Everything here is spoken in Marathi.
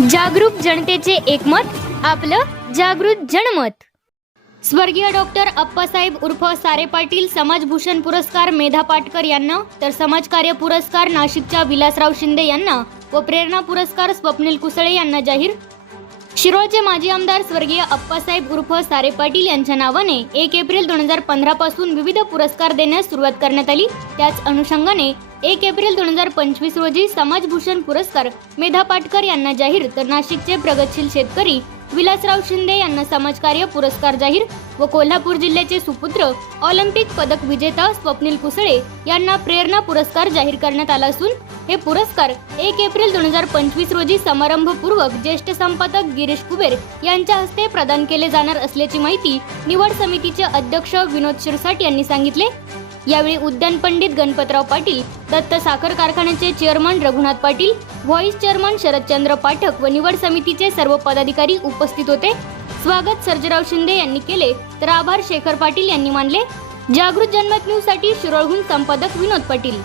जागरूक जनतेचे एकमत, आपलं जागृत जनमत। स्वर्गीय डॉक्टर अप्पासाहेब उर्फ सारे पाटील समाजभूषण पुरस्कार मेधा पाटकर यांना, तर समाजकार्य पुरस्कार नाशिकच्या विलासराव शिंदे यांना व प्रेरणा पुरस्कार स्वप्नील कुसळे यांना जाहीर। शिरोळचे माजी आमदार स्वर्गीय अप्पासाहेब उर्फ सारे पाटील यांच्या नावाने 1 एप्रिल 2015 पासून विविध पुरस्कार देण्यास सुरुवात करण्यात आली। त्याच अनुषंगाने 1 एप्रिल 2025 रोजी समाजभूषण पुरस्कार मेधा पाटकर यांना जाहीर, तर नाशिकचे प्रगतशील शेतकरी विलासराव शिंदे यांना समाजकार्य पुरस्कार जाहीर व कोल्हापूर जिल्ह्याचे सुपुत्र ऑलिम्पिक पदक विजेता स्वप्नील कुसळे यांना प्रेरणा पुरस्कार जाहीर करण्यात आला असून हे पुरस्कार 1 एप्रिल 2025 रोजी समारंभपूर्वक ज्येष्ठ संपादक गिरीश कुबेर यांच्या हस्ते प्रदान केले जाणार असल्याची माहिती निवड समितीचे अध्यक्ष विनोद शिरसाट यांनी सांगितले। यावेळी उद्यान पंडित गणपतराव पाटील, दत्त साखर कारखान्याचे chairman Raghunath Patil, vice chairman Sharadchandra Pathak व निवड समितीचे सर्व पदाधिकारी उपस्थित होते। स्वागत सर्जेराव शिंदे यांनी केले, तर आभार शेखर पाटील यांनी मानले। जागृत जनमत न्यूज साठी शिरोळहून संपादक विनोद पाटील।